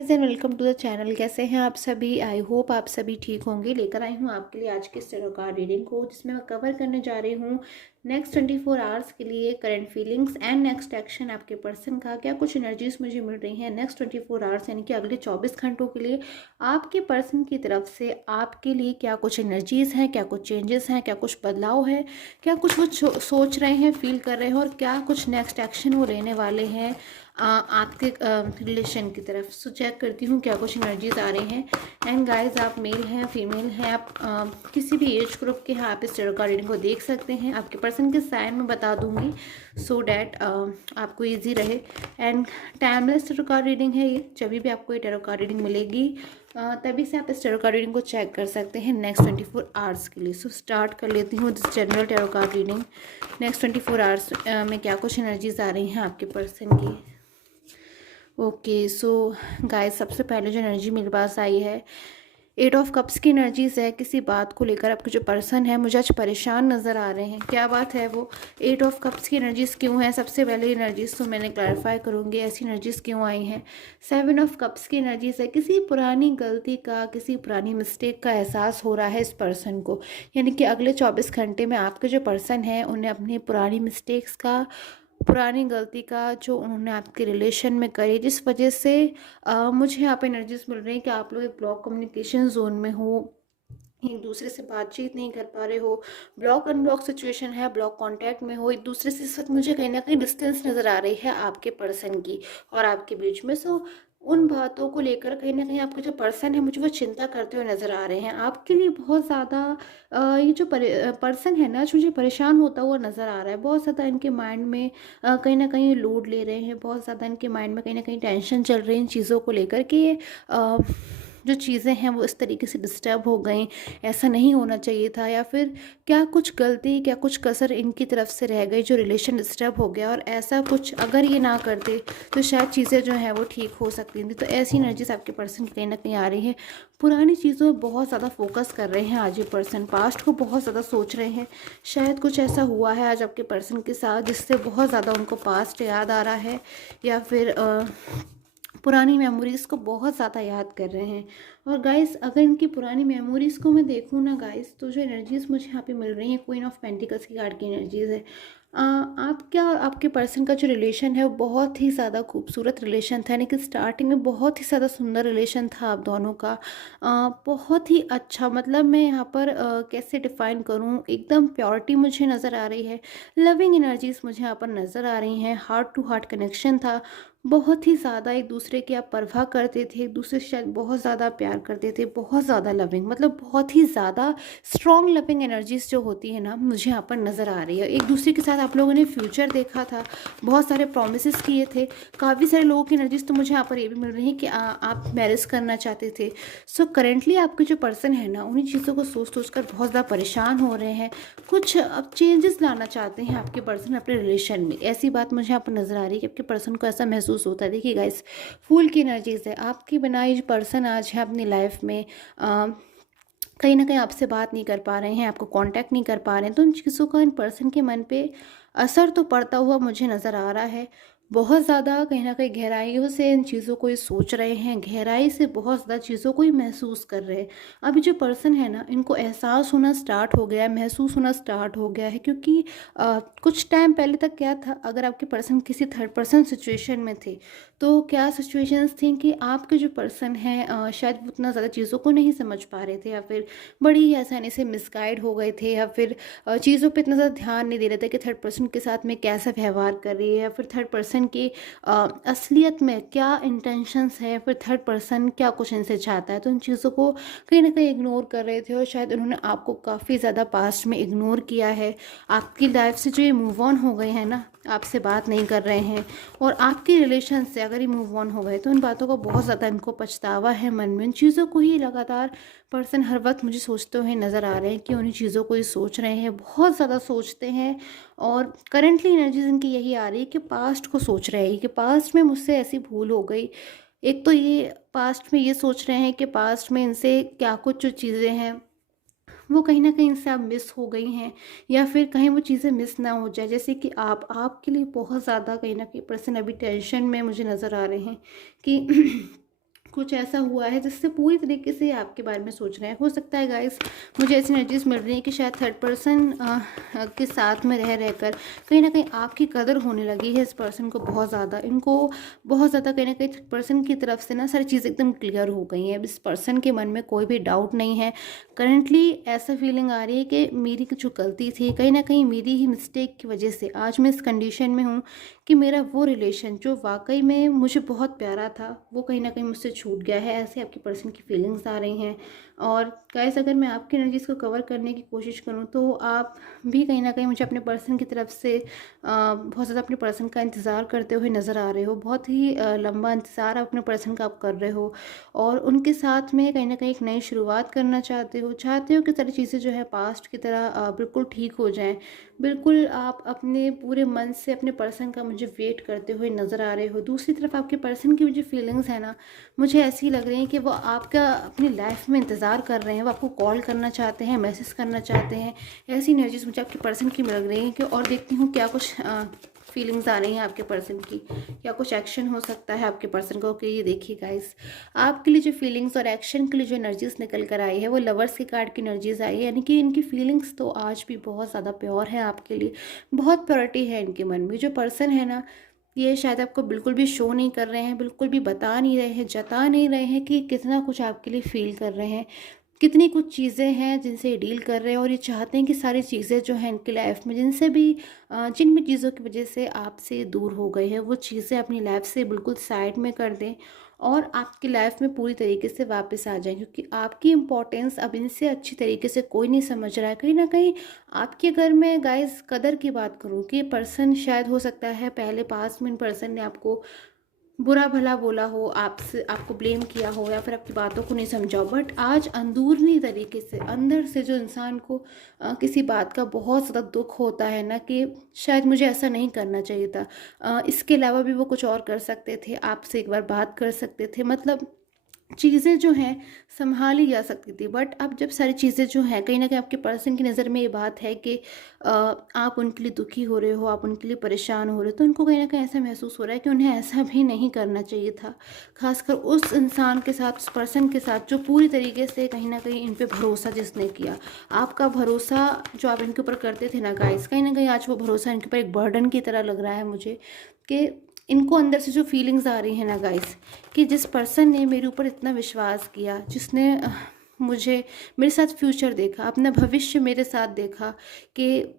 Welcome to the channel. कैसे हैं आप सभी? आई होप आप सभी ठीक होंगे। लेकर आई हूँ आपके लिए आज के टैरो कार्ड रीडिंग को, जिसमें मैं कवर करने जा रही हूँ नेक्स्ट 24 आवर्स के लिए current feelings and next action. आपके पर्सन का क्या कुछ एनर्जीज मुझे मिल रही हैं नेक्स्ट 24 आवर्स यानी कि अगले 24 घंटों के लिए आपके पर्सन की तरफ से आपके लिए क्या कुछ एनर्जीज हैं, क्या कुछ चेंजेस हैं, क्या कुछ बदलाव है, क्या कुछ वो सोच रहे हैं, फील कर रहे हैं और क्या कुछ नेक्स्ट एक्शन वो लेने वाले हैं आपके रिलेशन की तरफ। सो चेक करती हूँ क्या कुछ एनर्जीज आ रही हैं। एंड गाइस, आप मेल हैं, फीमेल हैं, आप किसी भी एज ग्रुप के हैं, आप इस टैरो कार्ड रीडिंग को देख सकते हैं। आपके पर्सन के साइन में बता दूंगी सो डैट आपको इजी रहे। And timeless tarot card reading है ये। जब भी आपको ये टैरो कार्ड रीडिंग मिलेगी तभी से आप इस टैरो कार्ड रीडिंग को चेक कर सकते हैं नेक्स्ट 24 आवर्स के लिए। सो स्टार्ट कर लेती हूँ this general tarot card reading. Next 24 hours में क्या कुछ एनर्जीज आ रही हैं आपके पर्सन की। ओके सो गाइस, सबसे पहले जो एनर्जी मेरे पास आई है 8 ऑफ कप्स की एनर्जीज है। किसी बात को लेकर आपके जो पर्सन है मुझे आज परेशान नज़र आ रहे हैं। क्या बात है वो 8 ऑफ कप्स की एनर्जीज क्यों है? सबसे पहले एनर्जीज तो मैंने क्लैरिफाई करूँगी ऐसी एनर्जीज क्यों आई हैं। 7 ऑफ कप्स की एनर्जीज है। किसी पुरानी गलती का, किसी पुरानी मिस्टेक का एहसास हो रहा है इस पर्सन को। यानी कि अगले 24 घंटे में आपके जो पर्सन है उन्हें अपनी पुरानी मिस्टेक्स का, पुरानी गलती का जो उन्होंने आपके रिलेशन में करी, जिस वजह से मुझे यहाँ पे एनर्जीज मिल रही है कि आप लोग एक ब्लॉक कम्युनिकेशन जोन में हो, एक दूसरे से बातचीत नहीं कर पा रहे हो, ब्लॉक अनब्लॉक सिचुएशन है, ब्लॉक कांटेक्ट में हो एक दूसरे से। इस वक्त मुझे कहीं ना कहीं डिस्टेंस नज़र आ रही है आपके पर्सन की और आपके बीच में। सो उन बातों को लेकर कहीं ना कहीं आपके जो पर्सन है मुझे वो चिंता करते हुए नज़र आ रहे हैं। आपके लिए बहुत ज़्यादा ये जो पर्सन है ना, जो मुझे परेशान होता हुआ नज़र आ रहा है। बहुत ज़्यादा इनके माइंड में कहीं ना कहीं लोड ले रहे हैं, बहुत ज़्यादा इनके माइंड में कहीं ना कहीं टेंशन चल रही है इन चीज़ों को लेकर कि जो चीज़ें हैं वो इस तरीके से डिस्टर्ब हो गई, ऐसा नहीं होना चाहिए था, या फिर क्या कुछ गलती, क्या कुछ कसर इनकी तरफ से रह गई जो रिलेशन डिस्टर्ब हो गया, और ऐसा कुछ अगर ये ना करते तो शायद चीज़ें जो हैं वो ठीक हो सकती थी। तो ऐसी एनर्जीज आपके पर्सन की कहीं ना कहीं आ रही है। पुरानी चीज़ों में बहुत ज़्यादा फोकस कर रहे हैं आज ये पर्सन, पास्ट को बहुत ज़्यादा सोच रहे हैं। शायद कुछ ऐसा हुआ है आज आपके पर्सन के साथ जिससे बहुत ज़्यादा उनको पास्ट याद आ रहा है, या फिर पुरानी मेमोरीज़ को बहुत ज़्यादा याद कर रहे हैं। और गाइस, अगर इनकी पुरानी मेमोरीज़ को मैं देखूँ ना गाइस, तो जो एनर्जीज़ मुझे यहाँ पे मिल रही हैं क्वीन ऑफ पेंटिकल्स की कार्ड की एनर्जीज़ है। आपके पर्सन का जो रिलेशन है वो बहुत ही ज़्यादा खूबसूरत रिलेशन था, यानी कि स्टार्टिंग में बहुत ही ज़्यादा सुंदर रिलेशन था आप दोनों का। बहुत ही अच्छा, मतलब मैं यहाँ पर कैसे डिफ़ाइन करूँ, एकदम प्योरिटी मुझे नज़र आ रही है। लविंग एनर्जीज़ मुझे यहाँ पर नज़र आ रही हैं। हार्ट टू हार्ट कनेक्शन था। बहुत ही ज़्यादा एक दूसरे की आप परवाह करते थे, एक दूसरे से शायद बहुत ज़्यादा प्यार करते थे, बहुत ज़्यादा लविंग, मतलब बहुत ही ज़्यादा स्ट्रॉन्ग लविंग एनर्जीज जो होती है ना, मुझे यहाँ पर नज़र आ रही है। एक दूसरे के साथ आप लोगों ने फ्यूचर देखा था, बहुत सारे प्रोमिस किए थे। काफ़ी सारे लोगों की एनर्जीज तो मुझे यहाँ पर ये भी मिल रही है कि आप मैरिज करना चाहते थे। सो करेंटली आपके जो पर्सन है ना, उन्हीं चीज़ों को सोच सोच कर बहुत ज़्यादा परेशान हो रहे हैं। कुछ अब चेंजेस लाना चाहते हैं आपके पर्सन अपने रिलेशन में, ऐसी बात मुझे यहाँ पर नज़र आ रही है कि आपके पर्सन को ऐसा महसूस होता है। देखिए गाइस, फूल की एनर्जीज है। आपके बिना ये पर्सन आज है अपनी लाइफ में कहीं ना कहीं आपसे बात नहीं कर पा रहे हैं, आपको कांटेक्ट नहीं कर पा रहे हैं। तो उन चीज़ों का इन पर्सन के मन पे असर तो पड़ता हुआ मुझे नज़र आ रहा है। बहुत ज़्यादा कहीं ना कहीं गहराइयों से इन चीज़ों को ये सोच रहे हैं, गहराई से बहुत ज़्यादा चीज़ों को ही महसूस कर रहे हैं। अभी जो पर्सन है ना, इनको एहसास होना स्टार्ट हो गया है, महसूस होना स्टार्ट हो गया है। क्योंकि कुछ टाइम पहले तक क्या था, अगर आपके पर्सन किसी थर्ड पर्सन सिचुएशन में थे तो क्या सिचुएशंस थी कि आपके जो पर्सन हैं शायद वो उतना ज़्यादा चीज़ों को नहीं समझ पा रहे थे, या फिर बड़ी ही आसानी से मिसगाइड हो गए थे, या फिर चीज़ों पे इतना ज़्यादा ध्यान नहीं दे रहे थे कि थर्ड पर्सन के साथ में कैसा व्यवहार कर रही है, या फिर थर्ड पर्सन की असलियत में क्या इंटेंशंस है, फिर थर्ड पर्सन क्या कुछ इनसे चाहता है। तो इन चीज़ों को कहीं ना कहीं इग्नोर कर रहे थे, और शायद उन्होंने आपको काफ़ी ज़्यादा पास्ट में इग्नोर किया है। आपकी लाइफ से जो ये मूव ऑन हो गए हैं ना, आपसे बात नहीं कर रहे हैं, और आपकी रिलेशन से अगर ये मूव ऑन हो गए तो इन बातों का बहुत ज़्यादा इनको पछतावा है मन में। इन चीज़ों को ही लगातार पर्सन हर वक्त मुझे सोचते हुए नज़र आ रहे हैं कि उन्हीं चीज़ों को ही सोच रहे हैं, बहुत ज़्यादा सोचते हैं। और करेंटली एनर्जीज इनकी यही आ रही है कि पास्ट को सोच रहे हैं कि पास्ट में मुझसे ऐसी भूल हो गई। एक तो ये पास्ट में ये सोच रहे हैं कि पास्ट में इनसे क्या कुछ जो चीज़ें हैं वो कहीं ना कहीं इनसे अब मिस हो गई हैं, या फिर कहीं वो चीज़ें मिस ना हो जाए। जैसे कि आपके लिए बहुत ज़्यादा कहीं ना कहीं पर्सन अभी टेंशन में मुझे नज़र आ रहे हैं कि कुछ ऐसा हुआ है जिससे पूरी तरीके से आपके बारे में सोच रहे हैं। हो सकता है गाइस मुझे ऐसी एनर्जीज मिल रही है कि शायद थर्ड पर्सन के साथ में रह रहकर कहीं ना कहीं आपकी कदर होने लगी है इस पर्सन को बहुत ज़्यादा। इनको बहुत ज़्यादा कहीं ना कहीं थर्ड पर्सन की तरफ से ना सारी चीज़ें एकदम क्लियर हो गई हैं। अब इस पर्सन के मन में कोई भी डाउट नहीं है। करंटली ऐसा फीलिंग आ रही है कि मेरी जो गलती थी, कहीं ना कहीं मेरी ही मिस्टेक की वजह से आज मैं इस कंडीशन में हूँ कि मेरा वो रिलेशन जो वाकई में मुझे बहुत प्यारा था वो कहीं ना कहीं मुझसे छूट गया है। ऐसे आपकी पर्सन की फीलिंग्स आ रही हैं। और गाइस अगर मैं आपकी एनर्जीज़ को कवर करने की कोशिश करूं तो आप भी कहीं ना कहीं मुझे अपने पर्सन की तरफ से बहुत ज़्यादा अपने पर्सन का इंतज़ार करते हुए नज़र आ रहे हो। बहुत ही लंबा इंतज़ार अपने पर्सन का आप कर रहे हो और उनके साथ में कहीं ना कहीं एक नई शुरुआत करना चाहते हो कि सारी चीज़ें जो है पास्ट की तरह बिल्कुल ठीक हो जाएं। बिल्कुल आप अपने पूरे मन से अपने पर्सन का मुझे वेट करते हुए नज़र आ रहे हो। दूसरी तरफ आपके पर्सन की जो फीलिंग्स है ना, मुझे ऐसी लग रही है कि वो आपका अपनी लाइफ में इंतज़ार कर रहे हैं। वो आपको कॉल करना चाहते हैं, मैसेज करना चाहते हैं। ऐसी एनर्जीज मुझे आपके पर्सन की लग रही है कि और देखती हूँ क्या कुछ फीलिंग्स आ रही हैं आपके पर्सन की, क्या कुछ एक्शन हो सकता है आपके पर्सन को। कि ये देखिए गाइस आपके लिए जो फीलिंग्स और एक्शन के लिए जो एनर्जीज निकल कर आई है वो लवर्स के कार्ड की एनर्जीज आई है। यानी कि इनकी फीलिंग्स तो आज भी बहुत ज़्यादा प्योर है आपके लिए, बहुत प्योरिटी है इनके मन में। जो पर्सन है ना, ये शायद आपको बिल्कुल भी शो नहीं कर रहे हैं, बिल्कुल भी बता नहीं रहे हैं, जता नहीं रहे हैं कि कितना कुछ आपके लिए फील कर रहे हैं, कितनी कुछ चीज़ें हैं जिनसे ये डील कर रहे हैं। और ये चाहते हैं कि सारी चीज़ें जो हैं इनकी लाइफ में जिनसे भी जिन भी चीज़ों की वजह से आपसे दूर हो गए हैं वो चीज़ें अपनी लाइफ से बिल्कुल साइड में कर दें और आपकी लाइफ में पूरी तरीके से वापस आ जाएं। क्योंकि आपकी इम्पोर्टेंस अब इनसे अच्छी तरीके से कोई नहीं समझ रहा है। कहीं ना कहीं आपके अगर मैं गाइस कदर की बात करूँ कि पर्सन शायद हो सकता है पहले पास में इन पर्सन ने आपको बुरा भला बोला हो, आपसे आपको ब्लेम किया हो या फिर आपकी बातों को नहीं समझा हो, बट आज अंदरूनी तरीके से अंदर से जो इंसान को किसी बात का बहुत ज़्यादा दुख होता है ना कि शायद मुझे ऐसा नहीं करना चाहिए था, इसके अलावा भी वो कुछ और कर सकते थे, आपसे एक बार बात कर सकते थे, मतलब चीज़ें जो हैं संभाली जा सकती थी। बट अब जब सारी चीज़ें जो हैं कहीं ना कहीं आपके पर्सन की नज़र में ये बात है कि आप उनके लिए दुखी हो रहे हो, आप उनके लिए परेशान हो रहे हो, तो उनको कहीं ना कहीं ऐसा महसूस हो रहा है कि उन्हें ऐसा भी नहीं करना चाहिए था। खासकर उस इंसान के साथ, उस पर्सन के साथ जो पूरी तरीके से कहीं ना कहीं इन पे भरोसा जिसने किया। आपका भरोसा जो आप इनके ऊपर करते थे ना गाइस, कहीं ना कहीं आज वो भरोसा इनके ऊपर एक बर्डन की तरह लग रहा है मुझे। कि इनको अंदर से जो फीलिंग्स आ रही हैं ना गाइस कि जिस पर्सन ने मेरे ऊपर इतना विश्वास किया, जिसने मुझे मेरे साथ फ्यूचर देखा, अपना भविष्य मेरे साथ देखा, कि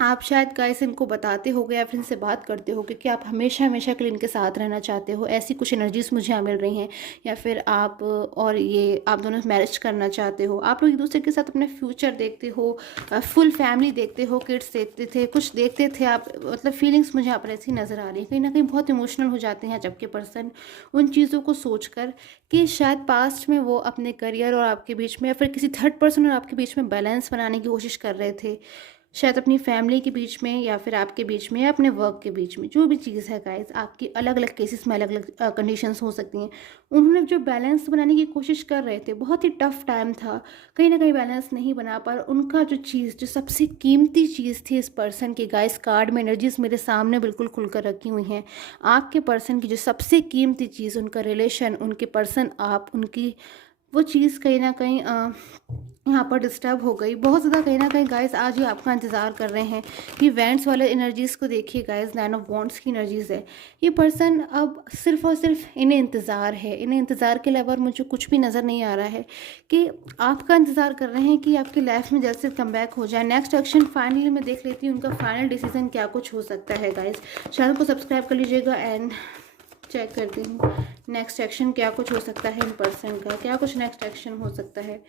आप शायद गाइस इनको बताते होगे या फिर इनसे बात करते होगे कि आप हमेशा हमेशा के लिए इनके साथ रहना चाहते हो। ऐसी कुछ एनर्जीज मुझे यहाँ मिल रही हैं। या फिर आप और ये आप दोनों मैरिज करना चाहते हो, आप लोग एक दूसरे के साथ अपना फ्यूचर देखते हो, फुल फैमिली देखते हो, किड्स देखते थे, कुछ देखते थे आप, मतलब फीलिंग्स मुझे यहाँ पर ऐसी नज़र आ रही है। कहीं ना कहीं बहुत इमोशनल हो जाते हैं जबकि पर्सन उन चीज़ों को सोच कर कि शायद पास्ट में वो अपने करियर और आपके बीच में या फिर किसी थर्ड पर्सन और आपके बीच में बैलेंस बनाने की कोशिश कर रहे थे। शायद अपनी फैमिली के बीच में या फिर आपके बीच में या अपने वर्क के बीच में, जो भी चीज़ है गाइस, आपकी अलग अलग केसेस में अलग अलग कंडीशंस हो सकती हैं। उन्होंने जो बैलेंस बनाने की कोशिश कर रहे थे, बहुत ही टफ टाइम था, कहीं ना कहीं बैलेंस नहीं बना पर उनका जो चीज़, जो सबसे कीमती चीज़ थी इस पर्सन की, गाइस कार्ड में एनर्जीज मेरे सामने बिल्कुल खुलकर रखी हुई हैं। आपके पर्सन की जो सबसे कीमती चीज़, उनका रिलेशन, उनके पर्सन आप, उनकी वो चीज़ कहीं ना कहीं यहाँ पर डिस्टर्ब हो गई बहुत ज़्यादा। कहीं ना कहीं गाइस आज ये आपका इंतज़ार कर रहे हैं। ये वेंट्स वाले एनर्जीज़ को देखिए गाइस, 9 ऑफ वॉन्ड्स की एनर्जीज़ है। ये पर्सन अब सिर्फ और सिर्फ इन्हें इंतज़ार है, इन्हें इंतज़ार के अलावा मुझे कुछ भी नज़र नहीं आ रहा है। कि आपका इंतज़ार कर रहे हैं कि आपकी लाइफ में जल्द से कम बैक हो जाए। नेक्स्ट एक्शन फाइनली मैं देख लेती हूँ उनका फाइनल डिसीजन क्या कुछ हो सकता है। गाइस चैनल को सब्सक्राइब कर लीजिएगा एंड चेक करती हूँ नेक्स्ट एक्शन क्या कुछ हो सकता है इन पर्सन का, क्या कुछ नेक्स्ट एक्शन हो सकता है।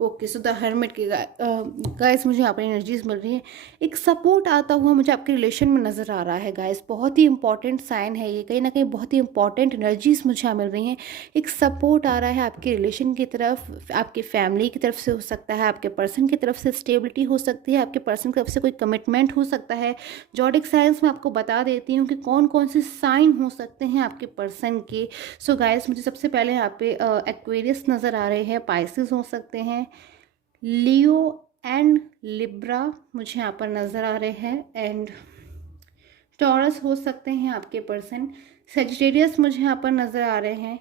ओके सो द हर्मिट की गाइस मुझे यहाँ पर एनर्जीज मिल रही है। एक सपोर्ट आता हुआ मुझे आपके रिलेशन में नज़र आ रहा है गाइस, बहुत ही इंपॉर्टेंट साइन है ये। कहीं ना कहीं बहुत ही इंपॉर्टेंट एनर्जीज मुझे यहाँ मिल रही हैं। एक सपोर्ट आ रहा है आपके रिलेशन की तरफ, आपकी फैमिली की तरफ से हो सकता है, आपके पर्सन की तरफ से स्टेबिलिटी हो सकती है, आपके पर्सन की तरफ से कोई कमिटमेंट हो सकता है। जॉडिक साइंस में आपको बता देती हूँ कि कौन कौन से साइन हो सकते हैं आपके पर्सन के। सो गाइस मुझे सबसे पहले यहाँ पे एक्वेरियस नज़र आ रहे हैं, पाइसेस हो सकते हैं, लियो एंड लिब्रा मुझे यहाँ पर नज़र आ रहे हैं, एंड टॉरस हो सकते हैं आपके पर्सन, सेजिटेरियस मुझे यहाँ पर नज़र आ रहे हैं,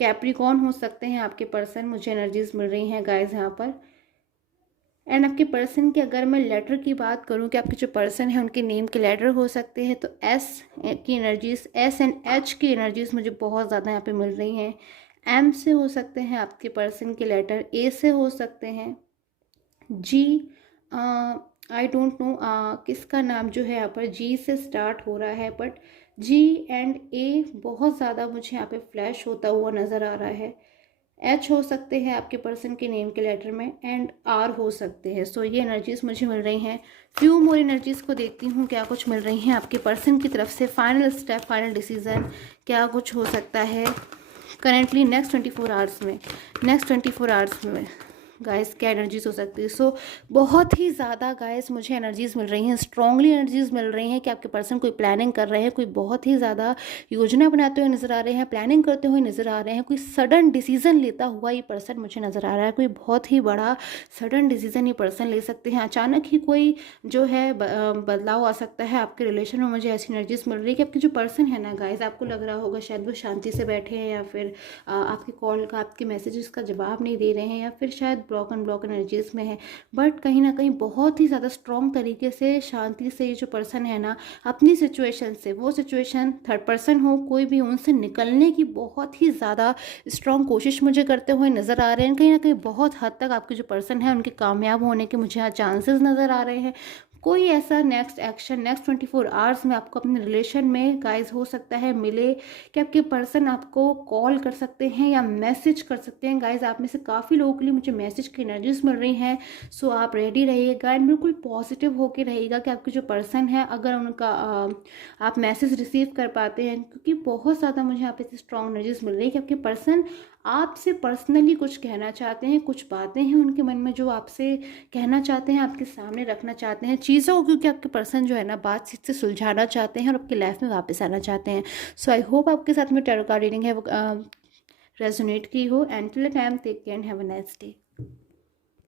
कैप्रिकॉर्न हो सकते हैं आपके पर्सन, मुझे एनर्जीज मिल रही हैं गाइज यहाँ पर। एंड आपके पर्सन की अगर मैं लेटर की बात करूं कि आपके जो पर्सन है उनके नेम के लेटर हो सकते हैं, तो एस की एनर्जीज, एस एंड एच की एनर्जीज मुझे बहुत ज़्यादा यहाँ पे मिल रही हैं। एम से हो सकते हैं आपके पर्सन के लेटर, ए से हो सकते हैं, जी, आई डोंट नो किसका नाम जो है यहाँ पर जी से स्टार्ट हो रहा है, बट जी एंड ए बहुत ज़्यादा मुझे यहाँ पे फ्लैश होता हुआ नज़र आ रहा है। एच हो सकते हैं आपके पर्सन के नेम के लेटर में, एंड आर हो सकते हैं। सो ये एनर्जीज मुझे मिल रही हैं। फ्यू मोर एनर्जीज को देखती हूँ क्या कुछ मिल रही हैं आपके पर्सन की तरफ से। फाइनल स्टेप, फाइनल डिसीजन क्या कुछ हो सकता है करेंटली नेक्स्ट 24 आवर्स में। नेक्स्ट 24 आवर्स में गाइस क्या एनर्जीज हो सकती है। सो बहुत ही ज़्यादा गाइस मुझे एनर्जीज मिल रही हैं, स्ट्रांगली एनर्जीज मिल रही हैं कि आपके पर्सन कोई प्लानिंग कर रहे हैं, कोई बहुत ही ज़्यादा योजना बनाते हुए नज़र आ रहे हैं, प्लानिंग करते हुए नज़र आ रहे हैं, कोई सडन डिसीजन लेता हुआ ये पर्सन मुझे नज़र आ रहा है। कोई बहुत ही बड़ा सडन डिसीजन ये पर्सन ले सकते हैं। अचानक ही कोई जो है बदलाव आ सकता है आपके रिलेशन में। मुझे ऐसी एनर्जीज मिल रही है कि आपके जो पर्सन है ना गाइज, आपको लग रहा होगा शायद वो शांति से बैठे हैं, या फिर आपकी कॉल का, आपके मैसेजेस का जवाब नहीं दे रहे हैं, या फिर शायद ब्लॉक एनर्जीज में है। बट कहीं ना कहीं बहुत ही ज़्यादा स्ट्रॉन्ग तरीके से, शांति से ये जो पर्सन है ना, अपनी सिचुएशन से, वो सिचुएशन थर्ड पर्सन हो कोई भी, उनसे निकलने की बहुत ही ज़्यादा स्ट्रॉन्ग कोशिश मुझे करते हुए नज़र आ रहे हैं। कहीं ना कहीं बहुत हद तक आपके जो पर्सन है उनके कामयाब होने के मुझे यहाँ चांसेस नज़र आ रहे हैं। कोई ऐसा नेक्स्ट एक्शन नेक्स्ट 24 आवर्स में आपको अपने रिलेशन में गाइज हो सकता है मिले, कि आपके पर्सन आपको कॉल कर सकते हैं या मैसेज कर सकते हैं। गाइज आप में से काफ़ी लोगों के लिए मुझे मैसेज की एनर्जीज मिल रही हैं। सो आप रेडी रहिएगा एंड बिल्कुल पॉजिटिव होके रहिएगा कि आपके जो पर्सन है, अगर उनका आप मैसेज रिसीव कर पाते हैं, क्योंकि बहुत ज़्यादा मुझे यहाँ पे स्ट्रॉन्ग एनर्जीज मिल रही है कि आपके पर्सन आपसे पर्सनली कुछ कहना चाहते हैं, कुछ बातें हैं उनके मन में जो आपसे कहना चाहते हैं, आपके सामने रखना चाहते हैं चीज़ों को, क्योंकि आपके पर्सन जो है ना बातचीत से सुलझाना चाहते हैं और आपकी लाइफ में वापस आना चाहते हैं। सो आई होप आपके साथ में टैरो कार्ड रीडिंग है वो रेजोनेट की हो। And till the time take care and have a nice day.